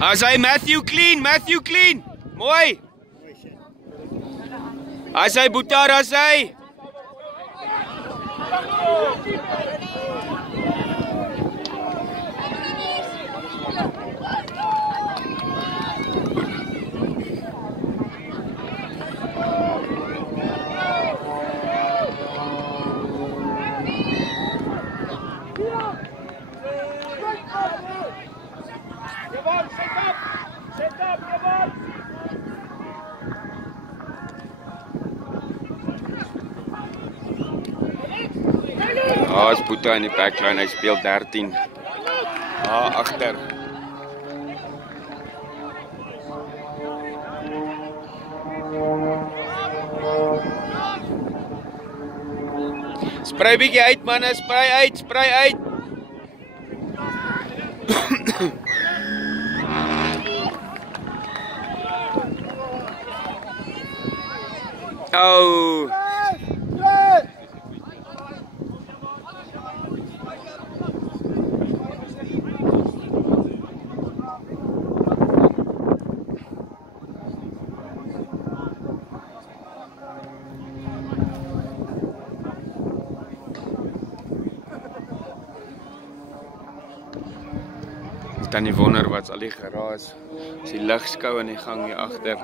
As hy Matthew clean. Mooi. As hy Boetar, as hy. Is Boeta in die backline, hy speel 13. Agter. Sprei bietjie uit manne, sprei uit. Oh. Dan die wonder wat's al die geraas. Is die ligskou in die gang hier agter.